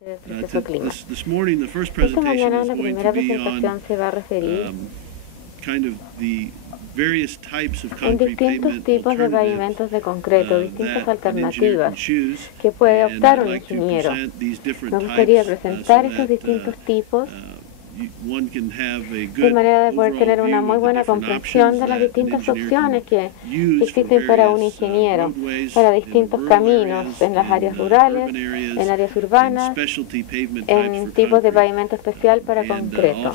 este precioso clima. Esta mañana la primera presentación se va a referir en distintos tipos de pavimentos de concreto, distintas alternativas que puede optar un ingeniero. Me gustaría presentar estos distintos tipos de manera de poder tener una muy buena comprensión de las distintas opciones que existen para un ingeniero, para distintos caminos en las áreas rurales, en áreas urbanas, en tipos de pavimento especial para concreto.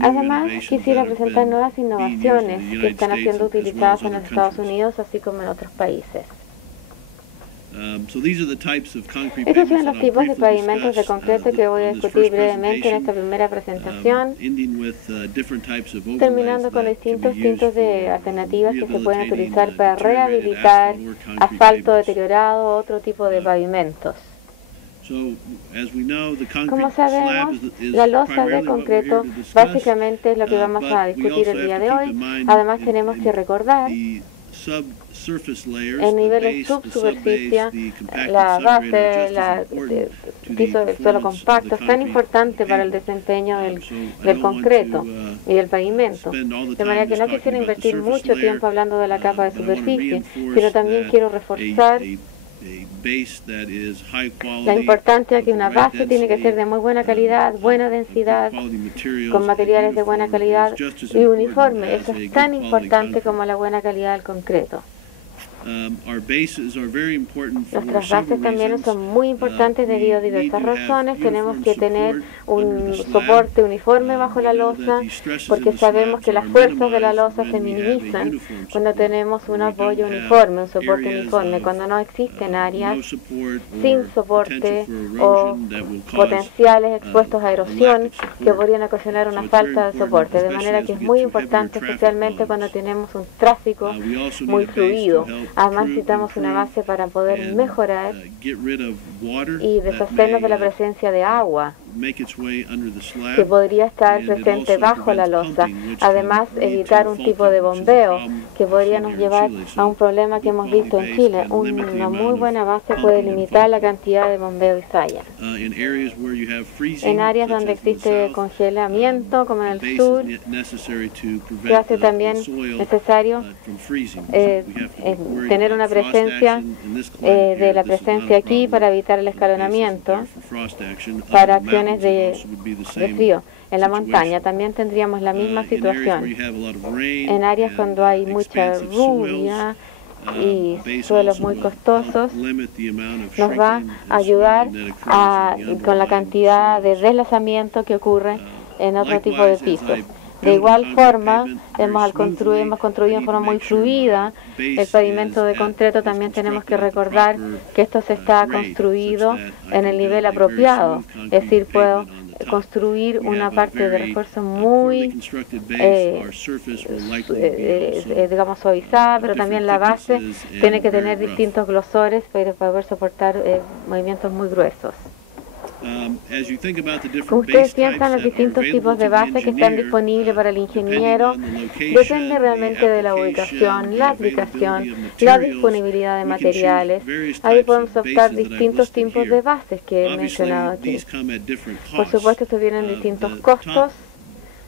Además, quisiera presentar nuevas innovaciones que están siendo utilizadas en los Estados Unidos, así como en otros países. Estos son los tipos de pavimentos de concreto que voy a discutir brevemente en esta primera presentación, terminando con distintos tipos de alternativas que se pueden utilizar para rehabilitar asfalto deteriorado o otro tipo de pavimentos. Como sabemos, la losa de concreto básicamente es lo que vamos a discutir el día de hoy. Además, tenemos que recordar el nivel de subsuperficie, la base, el piso del suelo compacto es tan importante para el desempeño del concreto y del pavimento. De manera que no quisiera invertir mucho tiempo hablando de la capa de superficie, sino también quiero reforzar la importancia que una base tiene que ser de muy buena calidad, buena densidad, con materiales de buena calidad y uniforme. Eso es tan importante como la buena calidad del concreto. Nuestras bases también son muy importantes debido a diversas razones. Tenemos que tener un soporte uniforme bajo la losa, porque sabemos que las fuerzas de la losa se minimizan cuando tenemos un apoyo uniforme, un soporte uniforme, cuando no existen áreas sin soporte o potenciales expuestos a erosión que podrían ocasionar una falta de soporte. De manera que es muy importante, especialmente cuando tenemos un tráfico muy fluido. Además, necesitamos una base para poder mejorar y deshacernos de la presencia de agua que podría estar presente bajo la losa. Además, evitar un tipo de bombeo que podría nos llevar a un problema que hemos visto en Chile. Una muy buena base puede limitar la cantidad de bombeo y falla. En áreas donde existe congelamiento, como en el sur, se hace también necesario tener una presencia de la presencia aquí para evitar el escalonamiento, para acciones de frío. En la montaña también tendríamos la misma situación. En áreas cuando hay mucha lluvia y suelos muy costosos, nos va a ayudar con la cantidad de deslizamiento que ocurre en otro tipo de pisos. De igual forma, hemos construido en forma muy fluida el pavimento de concreto. También tenemos que recordar que esto se está construido en el nivel apropiado, es decir, puedo construir una parte de refuerzo muy, digamos, suavizada, pero también la base tiene que tener distintos grosores para poder soportar movimientos muy gruesos. Como ustedes piensan, los distintos tipos de bases que están disponibles para el ingeniero depende realmente de la ubicación, la aplicación, la disponibilidad de materiales. Ahí podemos optar distintos tipos de bases que he mencionado aquí. Por supuesto, estos tienen distintos costos.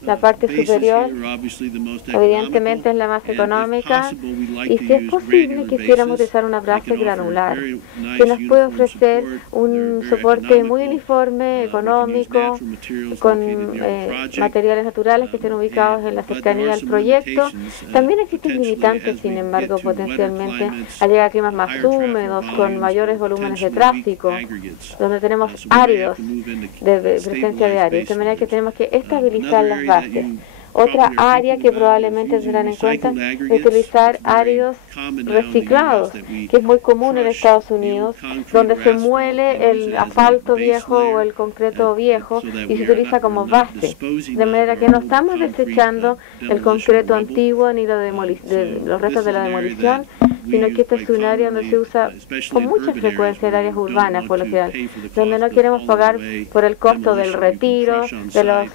La parte superior, evidentemente, es la más económica, y si es posible, quisiéramos utilizar una base granular que nos puede ofrecer un soporte muy uniforme, económico, con materiales naturales que estén ubicados en la cercanía del proyecto. También existen limitantes, sin embargo, potencialmente al llegar a climas más húmedos, con mayores volúmenes de tráfico, donde tenemos áridos, de presencia de áreas, de manera que tenemos que estabilizar las bases. Otra área que probablemente tendrán en cuenta es utilizar áridos reciclados, que es muy común en Estados Unidos, donde se muele el asfalto viejo o el concreto viejo y se utiliza como base. De manera que no estamos desechando el concreto antiguo ni los restos de la demolición, sino que esta es un área donde se usa con mucha frecuencia en áreas urbanas, por lo general, donde no queremos pagar por el costo del retiro, de los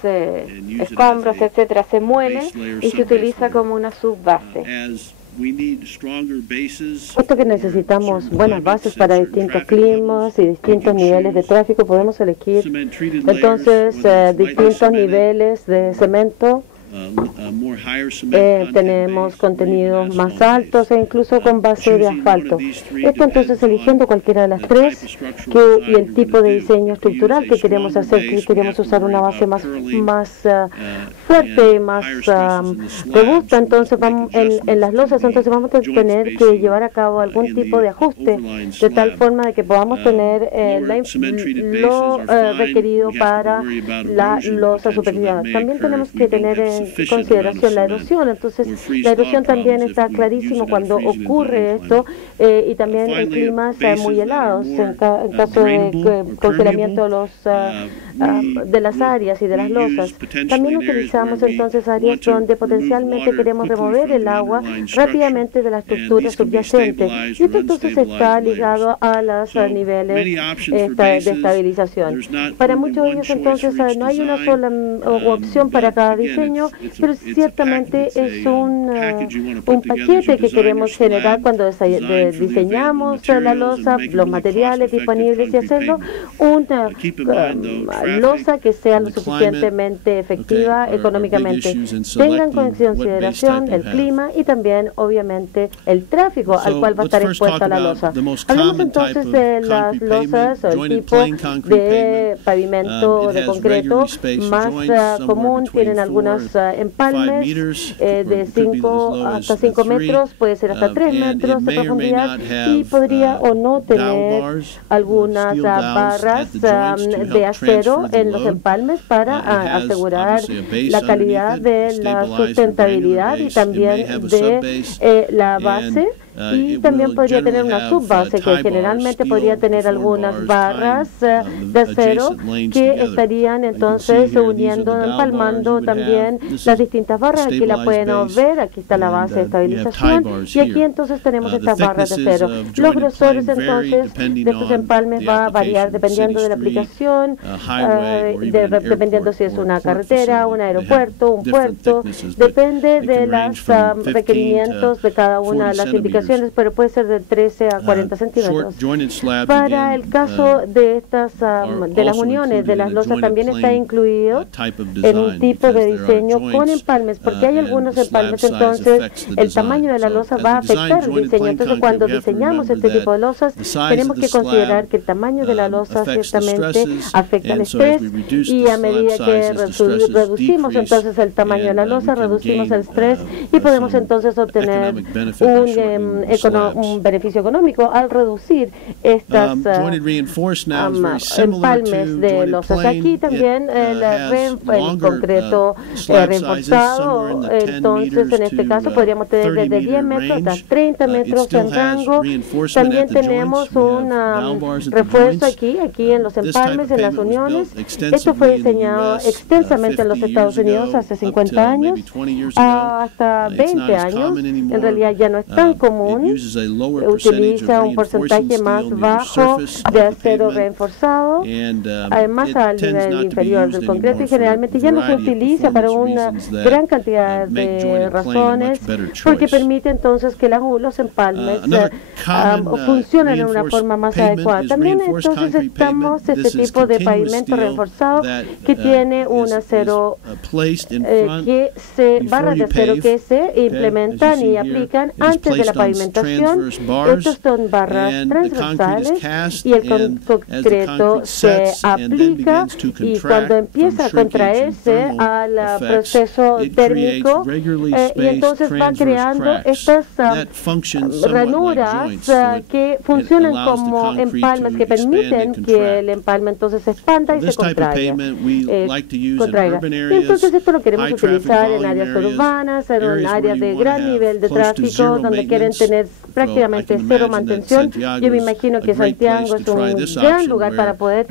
escombros, etcétera. Se muele y se utiliza como una subbase. Puesto que necesitamos buenas bases para distintos climas y distintos niveles de tráfico, podemos elegir entonces distintos niveles de cemento. Tenemos contenidos más altos e incluso con base de asfalto. Esto entonces eligiendo cualquiera de las tres y el tipo de diseño estructural que queremos hacer, que queremos usar una base más fuerte y más robusta, entonces vamos en las losas, entonces vamos a tener que llevar a cabo algún tipo de ajuste de tal forma de que podamos tener lo requerido para la losa superior. También tenemos que tener en consideración la erosión, entonces la erosión también está clarísimo cuando ocurre esto y también en climas muy helados, en caso de congelamiento de las áreas y de las losas. También utilizamos entonces áreas donde potencialmente queremos remover el agua rápidamente de la estructura subyacente, y esto entonces está ligado a los niveles de estabilización. Para muchos de ellos entonces no hay una sola opción para cada diseño, pero ciertamente es un paquete que queremos generar cuando diseñamos la losa, los materiales disponibles, y hacerlo una losa que sea lo suficientemente efectiva económicamente. Tengan en consideración el clima y también, obviamente, el tráfico al cual va a estar expuesta la losa. Hablemos entonces de las losas o el tipo de pavimento de concreto más común. Tienen algunos empalmes de 5 hasta 5 metros, puede ser hasta 3 metros de profundidad, y podría o no tener algunas barras de acero en los empalmes para asegurar la calidad de la sustentabilidad y también de la base. Y también podría tener una subbase que generalmente podría tener algunas barras de acero que estarían entonces uniendo, empalmando también las distintas barras. Aquí la pueden ver, aquí está la base de estabilización y aquí entonces tenemos estas barras de acero. Los grosores entonces de estos empalmes va a variar dependiendo de la aplicación, dependiendo si es una carretera, un aeropuerto, un puerto, depende de los requerimientos de cada una de las indicaciones, pero puede ser de 13 a 40 centímetros. Para el caso de de las uniones de las losas, también está incluido en un tipo de diseño con empalmes, porque hay algunos empalmes, entonces el tamaño de la losa va a afectar el diseño. Entonces, cuando diseñamos este tipo de losas, tenemos que considerar que el tamaño de la losa ciertamente afecta el estrés, y a medida que reducimos entonces el tamaño de la losa, reducimos el estrés y podemos entonces obtener un beneficio económico al reducir estas empalmes de losas. Aquí también el concreto reforzado, entonces en este caso podríamos tener desde 10 metros hasta 30 metros en rango. También tenemos un refuerzo aquí en los empalmes, en las uniones. Esto fue diseñado extensamente en los Estados Unidos hace 50 años, hasta 20 años. En realidad ya no es tan común. Utiliza un porcentaje más bajo de acero reforzado, además al nivel inferior del concreto, y generalmente ya no se utiliza para una gran cantidad de razones, porque permite entonces que los empalmes funcionen de una forma más adecuada. También entonces estamos este tipo de pavimento reforzado que tiene un acero barras de acero que se implementan y aplican antes de la pavimentación. Estos son barras transversales y el concreto se aplica, y cuando empieza a contraerse al proceso térmico, y entonces va creando estas ranuras que funcionan como empalmes que permiten que el empalme entonces se expanda y se contraiga. Y entonces esto lo queremos utilizar en áreas urbanas, en áreas de gran nivel de tráfico, donde quieren tener prácticamente cero mantención. Yo me imagino que Santiago es un gran lugar para poder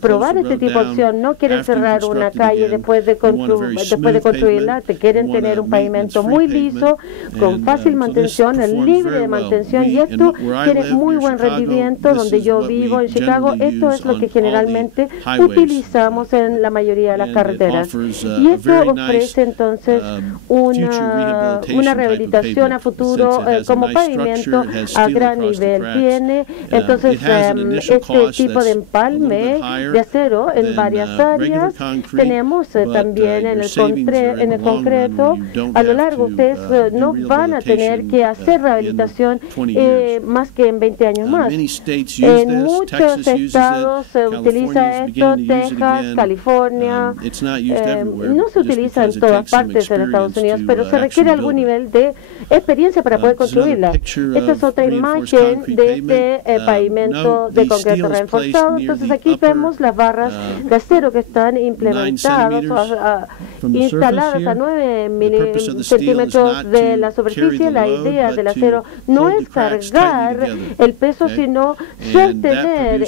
probar este tipo de opción. No quieren cerrar una calle después de construirla, quieren tener un pavimento muy liso, con fácil mantención, libre de mantención, y esto tiene muy buen rendimiento. Donde yo vivo en Chicago, esto es lo que generalmente utilizamos en la mayoría de las carreteras, y esto ofrece entonces una rehabilitación a futuro como pavimento a gran nivel. Tiene entonces este tipo de empalme de acero en varias áreas. Tenemos también en el concreto. A lo largo ustedes no van a tener que hacer rehabilitación más que en 20 años más. En muchos estados se utiliza esto, Texas, California. No se utiliza en todas partes en Estados Unidos, pero se requiere algún nivel de experiencia para poder construirla. Esta es otra imagen de este pavimento de concreto reforzado. Entonces aquí vemos las barras de acero que están implementadas instaladas a 9 centímetros de la superficie. La idea del acero no es cargar el peso, sino sostener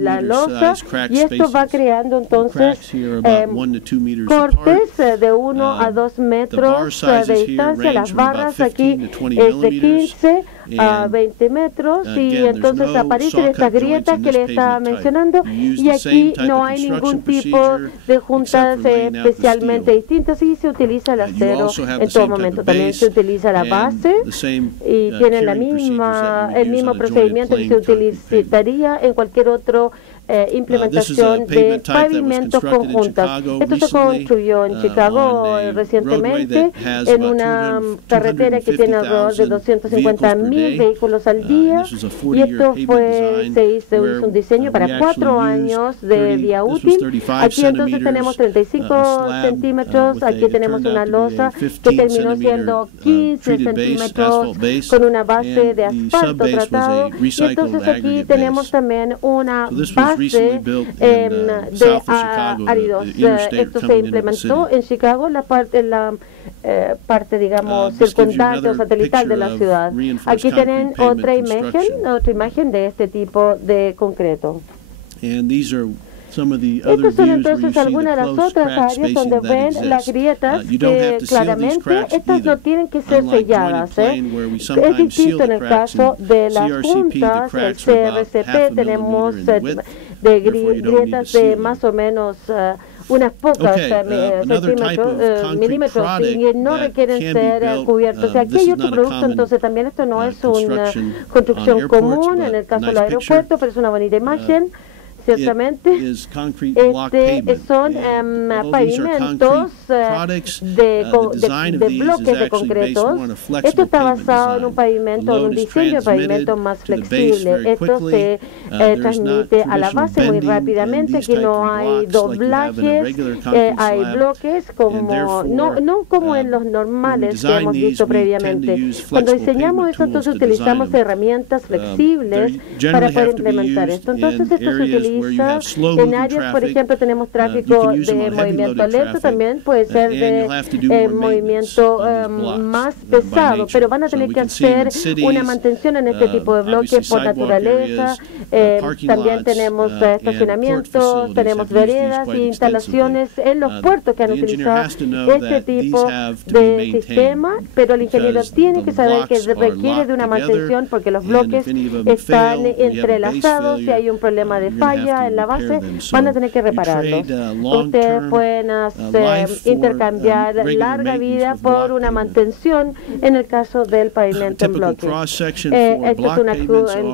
la losa, y esto va creando entonces cortes de 1 a 2 metros de distancia. Las barras aquí es de 15 a 20 metros, y entonces aparecen estas grietas que le estaba mencionando, y aquí no hay ningún tipo de juntas especialmente distintas, y se utiliza el acero en todo momento. También se utiliza la base y tienen el mismo procedimiento que se utilizaría en cualquier otro implementación de pavimentos conjuntas. Esto se construyó en Chicago recientemente en una carretera que tiene alrededor de 250,000 vehículos al día, y esto se hizo un diseño para 4 años de vía útil. Aquí entonces tenemos 35 centímetros, aquí tenemos una losa que terminó siendo 15 centímetros con una base de asfalto tratado, y entonces aquí tenemos también una base de áridos. Esto se implementó en Chicago, la parte digamos circundante o satelital de la ciudad. Aquí tienen otra imagen de este tipo de concreto. Estas son entonces algunas de las otras áreas donde ven las grietas que claramente estas no tienen que ser selladas. Es distinto en el caso de las juntas, el CRCP, tenemos de grietas de más o menos unas pocas milímetros, y no requieren ser cubiertos. Aquí hay otro producto, entonces también esto no es una construcción común en el caso del aeropuerto, pero es una bonita imagen. Ciertamente, son pavimentos de bloques de concretos. Esto está basado en un pavimento, en un diseño de pavimento más flexible. Esto se transmite a la base muy rápidamente. Aquí no hay doblajes, hay bloques no como en los normales que hemos visto previamente. Cuando diseñamos esto, entonces utilizamos herramientas flexibles para poder implementar esto. Entonces esto se utiliza en áreas, por ejemplo, tenemos tráfico de movimiento lento, también puede ser de movimiento más pesado, pero van a tener que hacer una mantención en este tipo de bloques por naturaleza. También tenemos estacionamientos, tenemos veredas y instalaciones en los puertos que han utilizado este tipo de sistema, pero el ingeniero tiene que saber que requiere de una mantención porque los bloques están entrelazados. Si hay un problema de falla en la base, van a tener que repararlos. Ustedes pueden intercambiar larga vida por una mantención en el caso del pavimento en bloque. Esto es una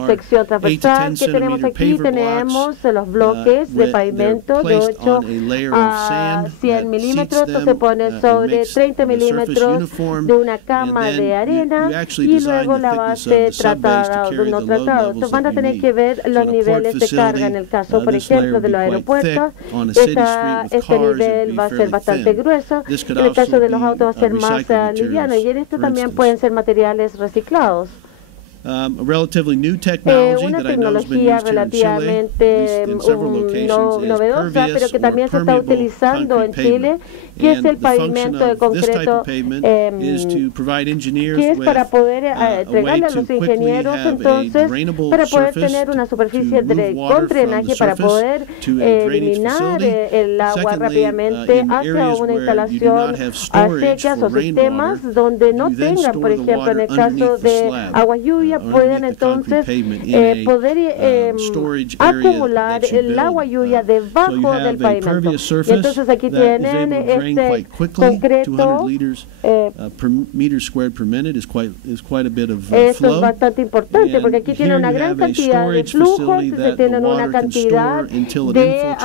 sección transversal que tenemos aquí. Tenemos los bloques de pavimento de 8 a 100 milímetros. Esto se pone sobre 30 milímetros de una cama de arena, y luego la base tratada o no tratada. Entonces van a tener que ver los niveles de carga en el caso, por ejemplo, de los aeropuertos. Este nivel va a ser bastante grueso. En el caso de los autos va a ser más liviano, y en esto también pueden ser materiales reciclados. una tecnología relativamente novedosa, pero que también se está utilizando en Chile, que es el pavimento de concreto, que es para poder entregarle a los ingenieros, entonces, para poder tener una superficie con drenaje, para poder eliminar el agua rápidamente hacia una instalación a secas o sistemas donde no tengan, por ejemplo, en el caso de agua lluvia, pueden entonces poder acumular el agua lluvia debajo del pavimento. Y entonces aquí tienen este concreto. Esto es bastante importante porque aquí tiene una gran cantidad de flujos y se tienen una cantidad de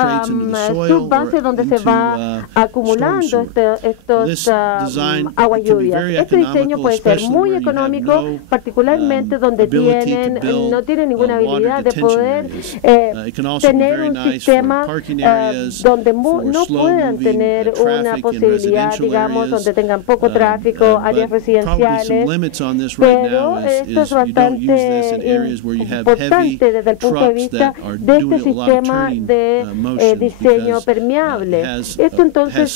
subbase donde se va acumulando estos agua lluvia. Este diseño puede ser muy económico, particularmente donde no tienen ninguna habilidad de poder tener un sistema donde no puedan tener una posibilidad, digamos, donde tengan poco tráfico, áreas residenciales, pero esto es bastante importante desde el punto de vista de este sistema de diseño permeable. Esto entonces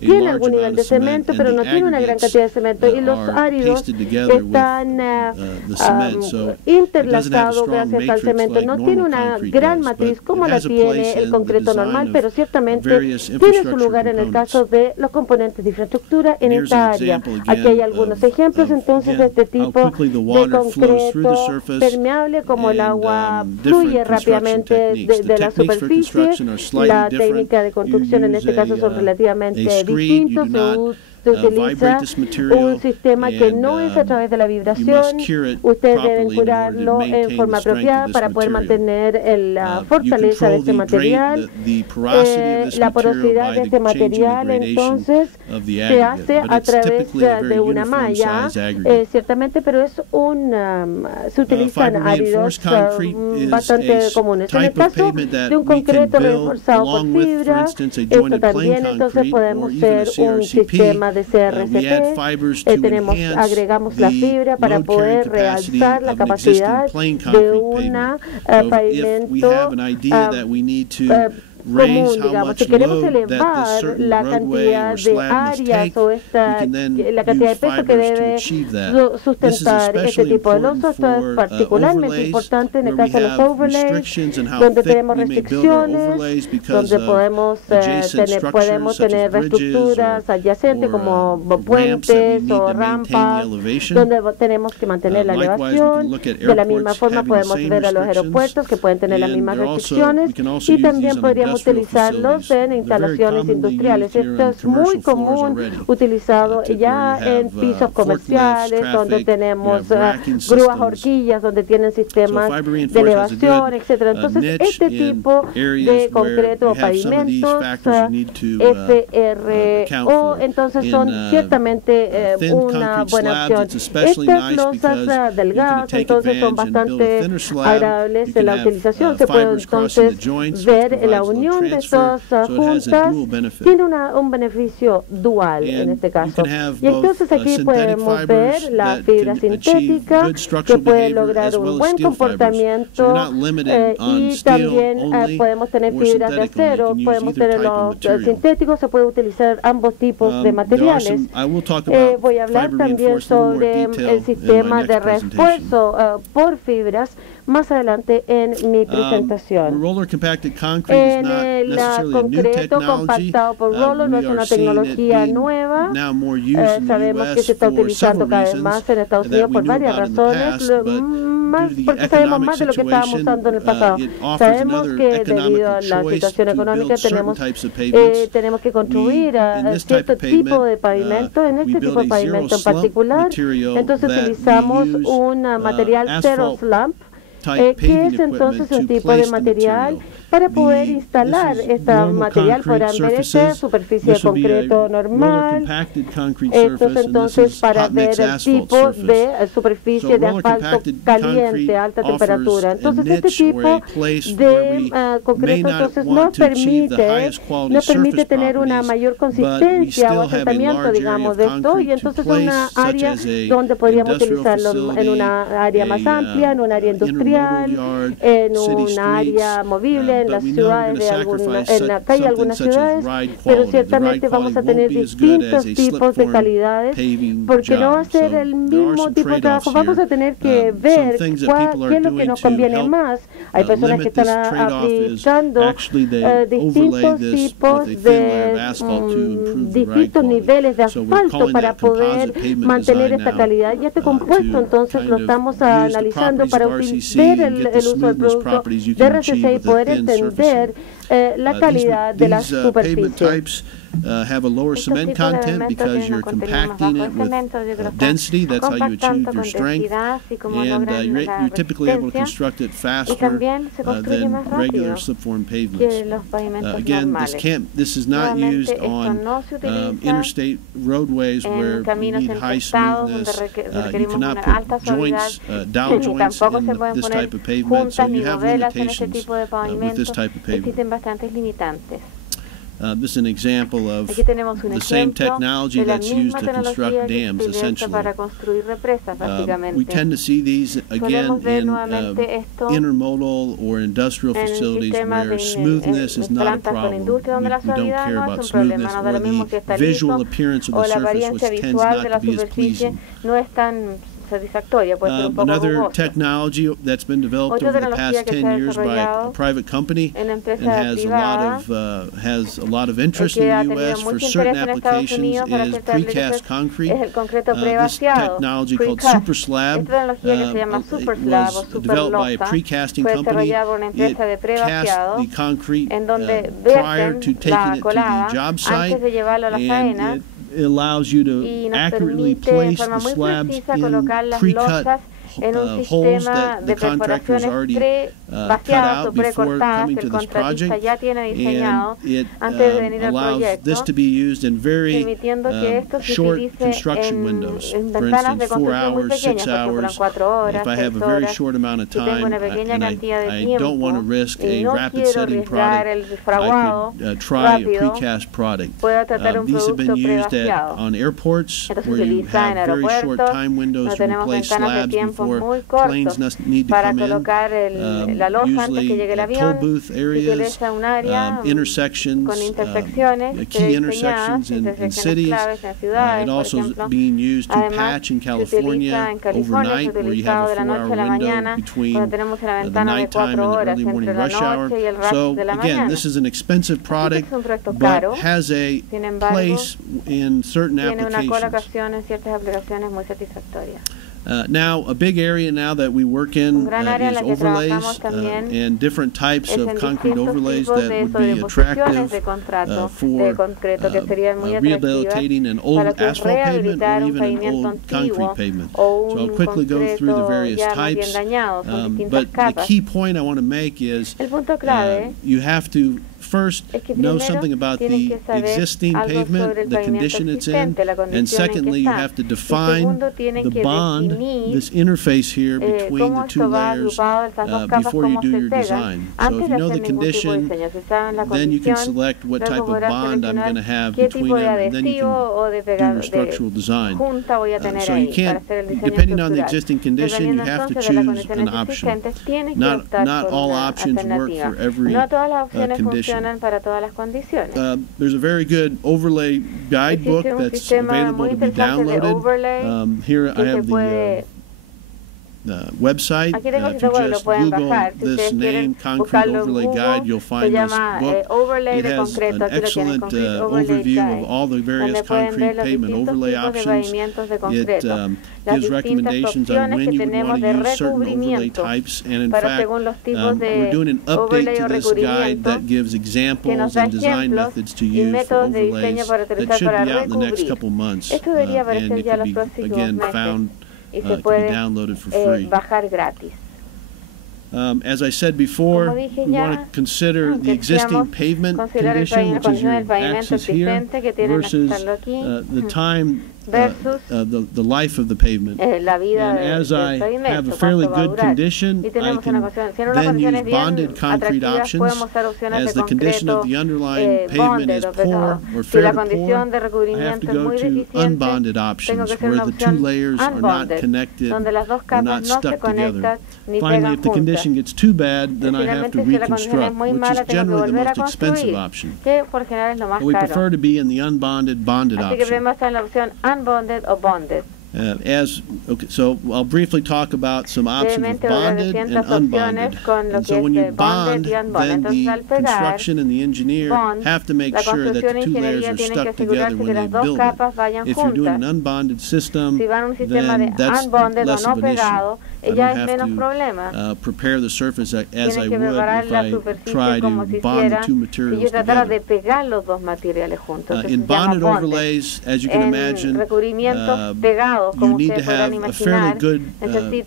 tiene algún nivel de cemento, pero no tiene una gran cantidad de cemento, y los áridos están interlazados gracias al cemento. No tiene una gran matriz como la tiene el concreto normal, pero ciertamente tiene su lugar en el caso de los componentes de infraestructura en esta área. Aquí hay algunos ejemplos entonces de este tipo de concreto permeable, como el agua fluye rápidamente de la superficie. La técnica de construcción en este caso son relativamente distintos. Se utiliza un sistema que no es a través de la vibración. Ustedes deben curarlo en forma apropiada para poder mantener la fortaleza de este material. La porosidad de este material entonces se hace a través de una malla, ciertamente, pero es se utilizan áridos bastante comunes. En el caso de un concreto reforzado por fibra, esto también entonces podemos ser un sistema de CRCP. Agregamos la fibra para poder realzar la capacidad de un pavimento común, digamos. Si queremos elevar la cantidad de áreas o la cantidad de peso que debe sustentar este tipo de loso, esto es particularmente importante en el caso de los overlays, donde tenemos restricciones, donde podemos tener reestructuras adyacentes como puentes o rampas, donde tenemos que mantener la elevación. De la misma forma podemos ver a los aeropuertos que pueden tener las mismas restricciones, y también podríamos utilizarlos en instalaciones industriales. Esto es muy común, utilizado ya en pisos comerciales, donde tenemos grúas, horquillas, donde tienen sistemas de elevación, etcétera. Entonces, este tipo de concreto o pavimentos FRO, entonces son ciertamente una buena opción. Estas losas delgadas, entonces, son bastante agradables en la utilización. Se puede entonces ver la unión de estas juntas, tiene un beneficio dual en este caso. Y entonces aquí podemos ver la fibra sintética, que puede lograr un buen comportamiento, y también podemos tener fibras de acero, podemos tener los sintéticos. Se puede utilizar ambos tipos de materiales. Voy a hablar también sobre el sistema de refuerzo por fibras más adelante en mi presentación. En el concreto compactado por roller no es una tecnología nueva. Sabemos que se está utilizando cada vez más en Estados Unidos por varias razones, porque sabemos más de lo que estábamos usando en el pasado. Sabemos que debido a la situación económica tenemos que construir cierto tipo de pavimento. En este tipo de pavimento en particular, entonces utilizamos un material zero slump, que es entonces un tipo de material para poder instalar este material. Podrán ver esta superficie de concreto normal. Esto es entonces para ver el tipo de superficie de asfalto caliente a alta temperatura. Entonces este tipo de concreto entonces nos permite tener una mayor consistencia o asentamiento, digamos, de esto, y entonces es una área donde podríamos utilizarlo en una área más amplia, en un área industrial, en un área movible, en las ciudades en la calle de algunas ciudades, pero ciertamente vamos a tener distintos tipos de calidades, porque no va a ser el mismo tipo de trabajo. Vamos a tener que ver qué es lo que nos conviene más. Hay personas que están aplicando distintos tipos de distintos niveles de asfalto para poder mantener esta calidad. Y este compuesto entonces lo estamos analizando para ver el uso del producto de RCC y poder entender la calidad de las superficies. Have a lower cement content because you're compacting it with density. That's how you achieve your strength. And you're typically able to construct it faster than regular slip-form pavements. Again, this is not used on interstate roadways where you need high smoothness. You cannot put joints, dowel joints in this type of pavement, so you have limitations with this type of pavement. This is an example of the same technology that's used to construct dams, essentially. We tend to see these, again, in intermodal or industrial facilities where smoothness is not a problem. We don't care about smoothness, or the visual appearance of the surface, which tends not to be as pleasing. Another technology that's been developed over the past 10 years by a private company and has a lot of interest in the U.S. for certain applications is precast concrete. This technology called Super Slab was developed by a precasting company. It cast the concrete prior to taking it to the job site, and it allows you to accurately place the slabs in pre-cut holes that the contractor has already cut out before coming to this project, and it allows this to be used in very short construction windows. For instance, 4 hours, 6 hours. If I have a very short amount of time and I don't want to risk a rapid setting product, I could try a precast product. These have been used on airports where you have very short time windows to replace slabs before planes need to come in. Usually toll booth areas, intersections, key intersections in cities. It also is being used to patch in California overnight, where you have a 4-hour window between the nighttime and the early morning rush hour. So again, this is an expensive product, but has a place in certain applications. Now, a big area now that we work in is overlays and different types of concrete overlays that would be attractive for rehabilitating an old asphalt pavement or even an old concrete pavement. So I'll quickly go through the various types, but the key point I want to make is you have to first know something about the existing pavement, the condition it's in, and secondly, you have to define the bond, this interface here between the two layers before you do your design. So if you know the condition, then you can select what type of bond I'm going to have between them, and then you can do your structural design. So you can't, depending on the existing condition, you have to choose an option. Not all options work for every condition. There's a very good overlay guidebook that's available to be downloaded. Here I have the website. If you just Google this name, Concrete Overlay Guide, you'll find this book. It has an excellent overview of all the various concrete pavement overlay options. It gives recommendations on when you would want to use certain overlay types. And in fact, we're doing an update to this guide that gives examples and design methods to use for overlays that should be out in the next couple months. And it can be, again, found to be downloaded for free. As I said before, we want to consider the existing pavement condition, which is your axis here, versus the time, the life of the pavement. And as I have a fairly good condition, I can then use bonded concrete options. As the condition of the underlying pavement is poor or fairly poor, I have to go to unbonded options, where the two layers are not connected or not stuck together. Finally, if the condition gets too bad, then I have to reconstruct, which is generally the most expensive option. But we prefer to be in the unbonded, bonded option. Unbonded or bonded. So I'll briefly talk about some options of bonded and unbonded. And so when you bond, then the construction and the engineer have to make sure that the two layers are stuck together when they build it. If you're doing an unbonded system, then that's less of an issue. I don't have to prepare the surface as I would if I try to bond the two materials together. In bonded overlays, as you can imagine, you need to have a fairly good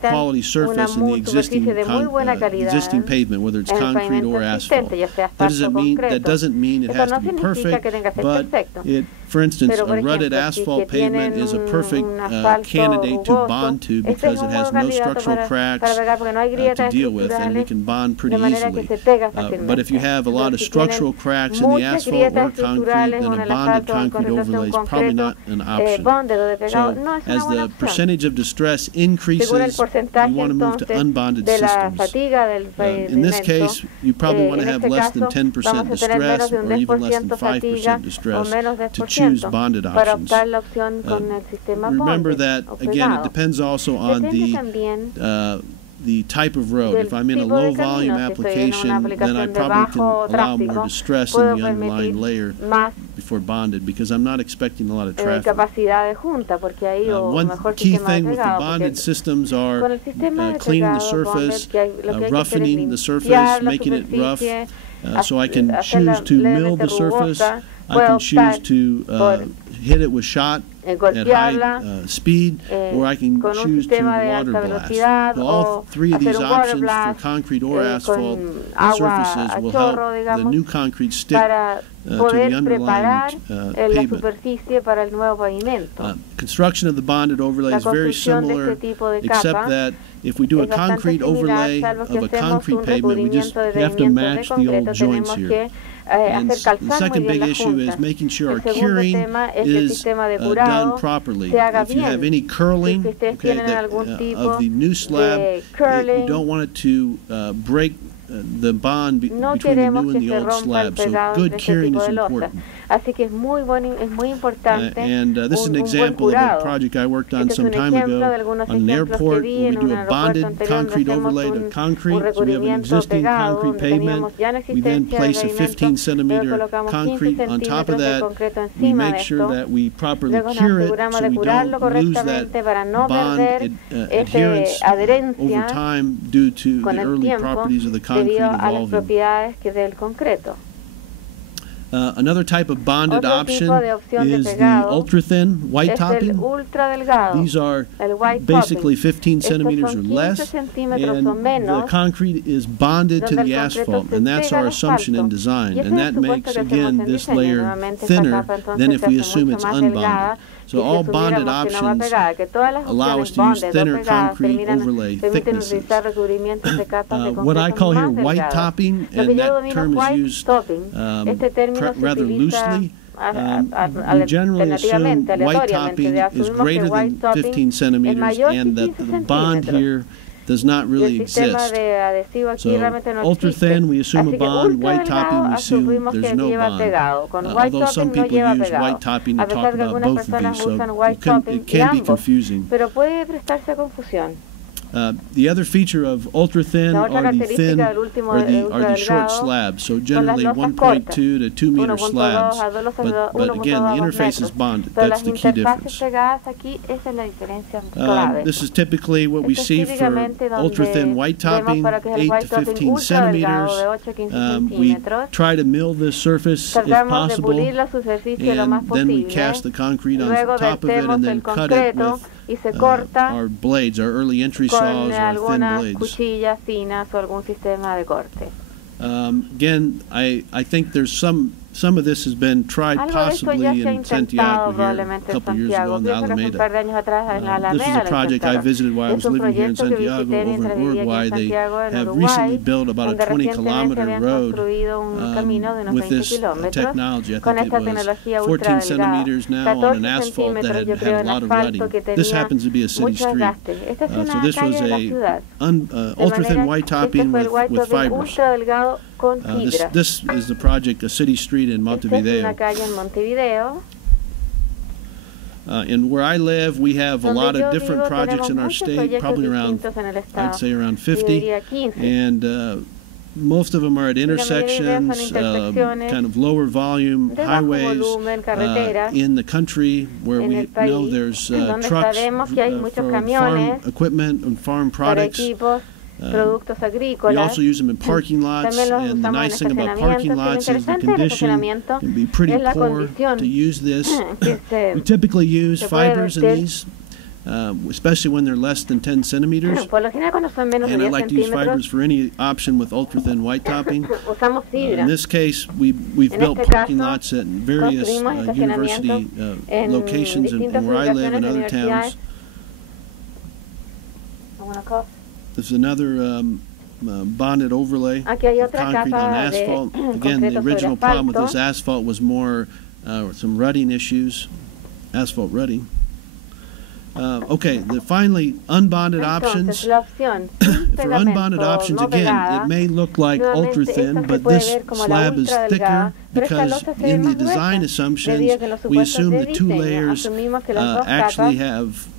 quality surface in the existing pavement, whether it's concrete or asphalt. That doesn't mean it has to be perfect, but for instance, a rutted asphalt pavement is a perfect candidate to bond to because it has no structural cracks to deal with, and we can bond pretty easily. But if you have a lot of structural cracks in the asphalt or concrete, then a bonded concrete overlay is probably not an option. So as the percentage of distress increases, we want to move to unbonded systems. In this case, you probably want to have less than 10% distress or even less than 5% distress to choose bonded options. Remember that, again, it depends also on the type of road. If I'm in a low volume application, then I probably can allow more distress in the underlying layer before bonded, because I'm not expecting a lot of traffic. One key thing with the bonded systems are cleaning the surface, roughening the surface, making it rough, so I can choose to mill the surface. I can choose to hit it with shot at high speed, or I can choose to water blast. So all three of these options for concrete or asphalt surfaces will help the new concrete stick to the underlying pavement. Construction of the bonded overlay is very similar, except that if we do a concrete overlay of a concrete pavement, we just have to match the old joints here. And the second big issue is making sure our curing is done properly. If you have any curling of the new slab, you don't want it to break the bond between the new and the old slab. So good curing is important. Así que es muy importante. This is an example of a project I worked on some time ago on an airport, where we do a bonded concrete overlay to concrete. So we have an existing concrete pavement. We then place a 15-centimeter concrete on top of that. We make sure that we properly cure it so we don't lose that bond adherence over time due to the early properties of the concrete evolving. Another type of bonded option is the ultra-thin white topping. These are basically 15 centimeters or less, and the concrete is bonded to the asphalt, and that's our assumption in design, and that makes, again, this layer thinner than if we assume it's unbonded. So all bonded options allow us to use thinner concrete overlay thicknesses. What I call here white topping, and that term is used rather loosely. We generally assume white topping is greater than 15 centimeters and that the bond here does not really exist. So ultra thin, we assume a bond. White topping, we assume there's no bond. Although some people use white topping to talk about both of these, so it can be confusing. The other feature of ultra thin are the short slabs, so generally 1.2 to 2 meter slabs. But again, the interface is bonded. That's the key difference. This is typically what we see for ultra thin white topping, 8 to 15 centimeters. We try to mill this surface if possible, and then we cast the concrete on top of it and then cut it with y se corta our blades, our early entry saws, con or thin algunas blades. cuchillas finas o algún sistema de corte. Again, I think there's some of this has been tried possibly in Santiago here a couple of years ago in the Alameda. This is a project I visited while I was living here in Santiago over in Uruguay. They have recently built about a 20-kilometer road with this technology. I think it was 14 centimeters now on an asphalt that had a lot of rutting. This happens to be a city street. So this was a ultra-thin white topping with fibers. This is the project, a city street in Montevideo. And where I live, we have a lot of different projects in our state, probably around, I'd say around 50. And most of them are at intersections, kind of lower volume highways in the country where we know there's trucks for farm equipment and farm products. We also use them in parking lots, and the nice thing about parking lots is the condition can be pretty poor to use this. We typically use fibers in these, especially when they're less than 10 centimeters. And I like to use fibers for any option with ultra-thin white topping. In this case, we've built parking lots at various university locations and where I live in other towns. There's another bonded overlay of concrete on asphalt. Again, the original problem with this asphalt was more some rutting issues, asphalt rutting. Okay, finally, unbonded options. For unbonded options, again, it may look like ultra-thin, but this slab is thicker because in the design assumptions, we assume the two layers actually have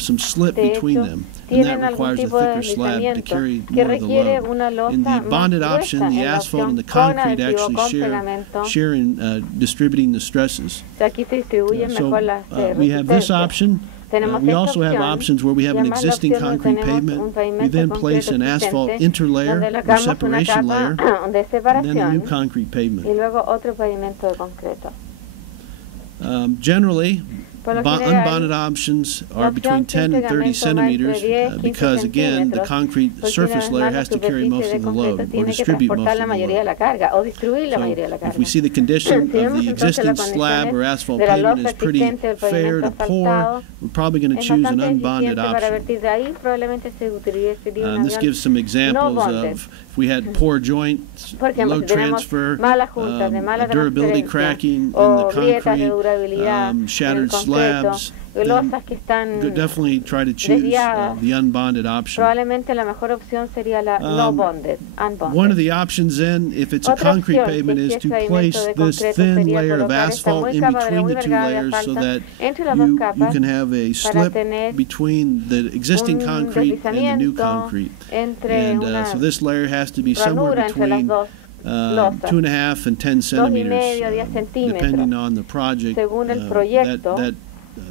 some slip between them, and that requires a thicker slab to carry more of the load. In the bonded option, the asphalt and the concrete actually share in distributing the stresses. So we have this option. We also have options where we have an existing concrete pavement. We then place an asphalt interlayer or separation layer, and then a new concrete pavement. Generally, unbonded options are between 10 and 30 centimeters because, again, the concrete surface layer has to carry most of the load or distribute most of the load. So if we see the condition of the existing slab or asphalt pavement is pretty fair to poor, we're probably going to choose an unbonded option. This gives some examples of if we had poor joints, load transfer, durability cracking in the concrete, shattered slabs, definitely try to choose the unbonded option. One of the options then, if it's a concrete pavement, is to place this thin layer of asphalt in between the two layers so that you can have a slip between the existing concrete and the new concrete. And so this layer has to be somewhere between 2.5 and 10 centimeters, depending on the project. That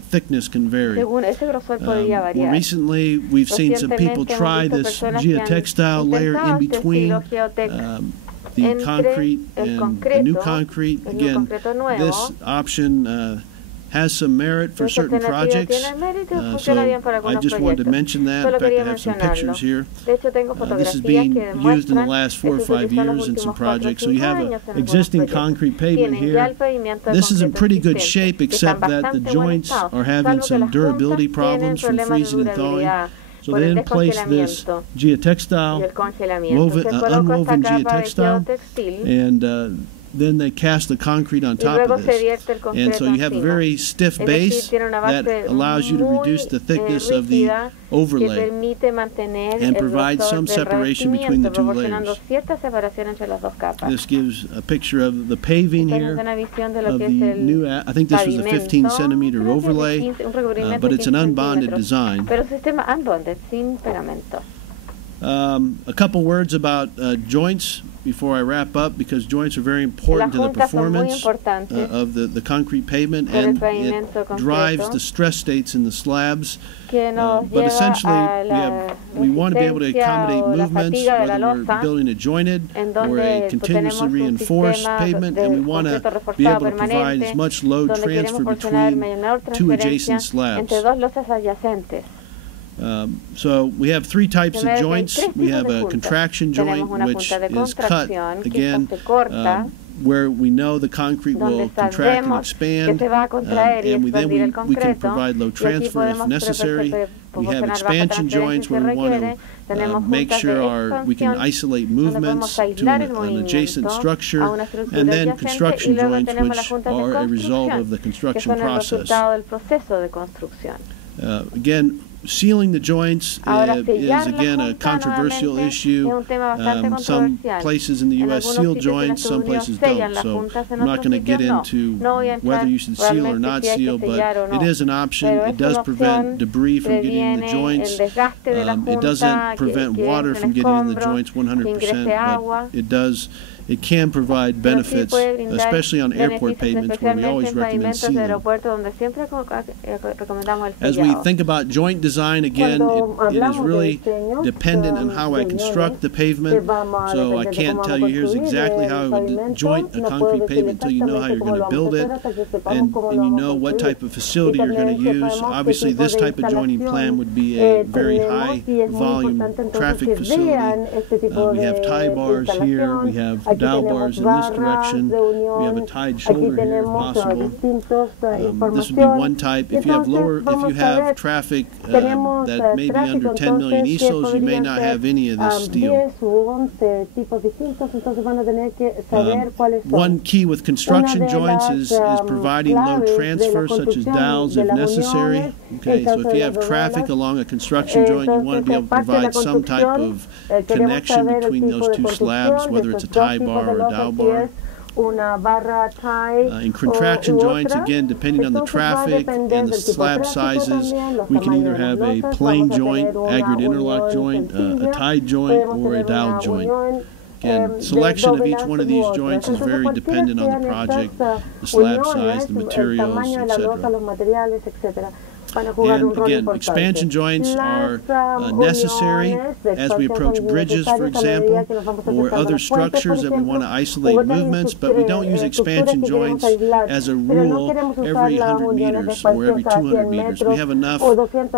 thickness can vary. More recently, we've seen some people try this geotextile layer in between the concrete and the new concrete. Again, this option has some merit for certain projects, so I just wanted to mention that. In fact, I have some pictures here. This is being used in the last 4 or 5 years in some projects. So you have an existing concrete pavement here. This is in pretty good shape, except that the joints are having some durability problems from freezing and thawing. So they then place this geotextile, unwoven geotextile, and then they cast the concrete on top of this. And so you have a very stiff base that allows you to reduce the thickness of the overlay and provide some separation between the two layers. This gives a picture of the paving here of the new, I think this was a 15 centimeter overlay, but it's an unbonded design. A couple words about joints. before I wrap up, because joints are very important to the performance of the concrete pavement, and it drives the stress states in the slabs. But essentially, we want to be able to accommodate movements, whether we're building a jointed or a continuously reinforced pavement, and we want to be able to provide as much load transfer between two adjacent slabs. So we have three types of joints. We have a contraction joint, which is cut, again, where we know the concrete will contract and expand, and we can provide load transfer if necessary. We have expansion joints where we want to make sure we can isolate movements to an adjacent structure, and then construction joints, which are a result of the construction process. Again, sealing the joints is again a controversial issue. Some places in the U.S. seal joints, some places don't. So I'm not going to get into whether you should seal or not seal, but it is an option. It does prevent debris from getting in the joints. It doesn't prevent water from getting in the joints 100%, but it does. It can provide benefits, especially on airport pavements where we always recommend sealing. As we think about joint design, again, it is really dependent on how I construct the pavement. So I can't tell you here's exactly how I would joint a concrete pavement until you know how you're going to build it, and you know what type of facility you're going to use. Obviously, this type of joining plan would be a very high volume traffic facility. We have tie bars here. We have dowel bars in this direction. We have a tied shoulder here if possible. This would be one type. If you have traffic that may be under 10 million ESOs, you may not have any of this steel. One key with construction joints is providing load transfer, such as dowels if necessary. Okay, so if you have traffic along a construction joint, you want to be able to provide some type of connection between those two slabs, whether it's a tie bar or a dowel bar. In contraction joints, again, depending on the traffic and the slab sizes, we can either have a plain joint, aggregate interlock joint, a tied joint, or a dowel joint. Again, selection of each one of these joints is very dependent on the project, the slab size, the materials, etc. And again, expansion joints are necessary as we approach bridges, for example, or other structures that we want to isolate movements, but we don't use expansion joints as a rule every 100 meters or every 200 meters. We have enough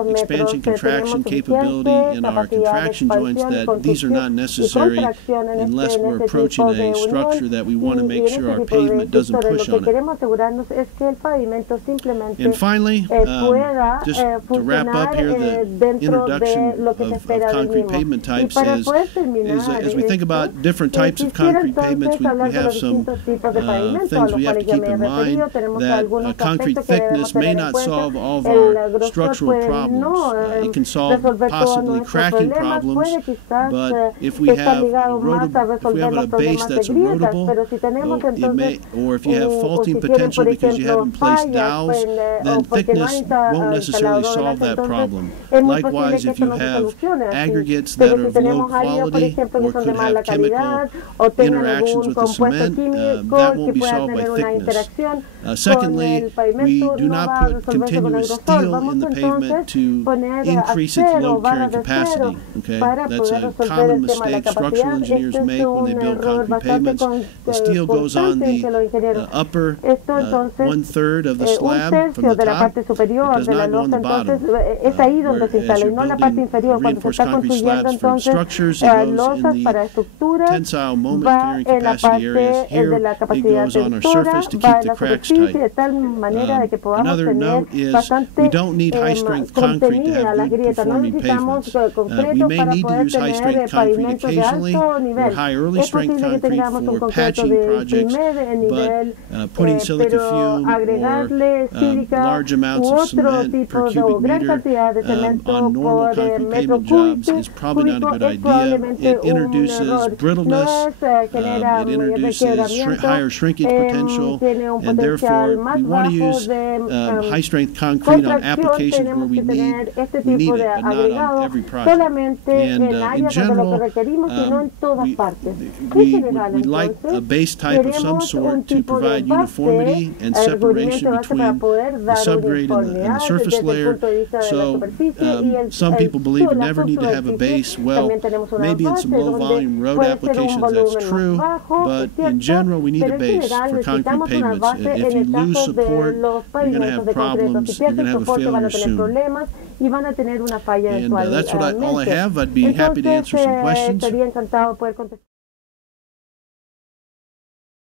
expansion contraction capability in our contraction joints that these are not necessary unless we're approaching a structure that we want to make sure our pavement doesn't push on it. And finally, just to wrap up here, the introduction of concrete pavement types is as we think about different types of concrete pavements, we have some things we have to keep in mind, that concrete thickness may not solve all of our structural problems. It can solve possibly cracking problems, but if we have a base that's erodible, or if you have faulting potential because you haven't placed dowels, then thickness won't necessarily solve that problem. Likewise, if you have aggregates that are of low quality or could have chemical interactions with the cement, that won't be solved by thickness. Secondly, we do not put continuous steel in the pavement to increase its load carrying capacity. Okay, that's a common mistake structural engineers make when they build concrete pavements. The steel goes on the upper 1/3 of the slab from the top. It does not go on the bottom. As you're building reinforced concrete slabs for structures, it goes in the tensile moment carrying capacity areas. Here, it goes on our surface to keep the cracks tight. Another note is we don't need high-strength concrete to have good performing pavements. We may need to use high-strength concrete occasionally or high early-strength concrete for patching projects, but putting silica fume or large amounts of cement cement per cubic meter on normal concrete pavement jobs is probably not a good idea. It introduces brittleness, it introduces higher shrinkage potential, and therefore we want to use high-strength concrete on applications where we need it, but not on every project. And in general, we like a base type of some sort to provide uniformity and separation between the subgrade and the surface layer. So some people believe you never need to have a base. Well, maybe in some low-volume road applications that's true, but in general we need a base for concrete pavements. If you lose support, you're going to have problems. You're going to have a failure soon. And that's all I have. I'd be happy to answer some questions.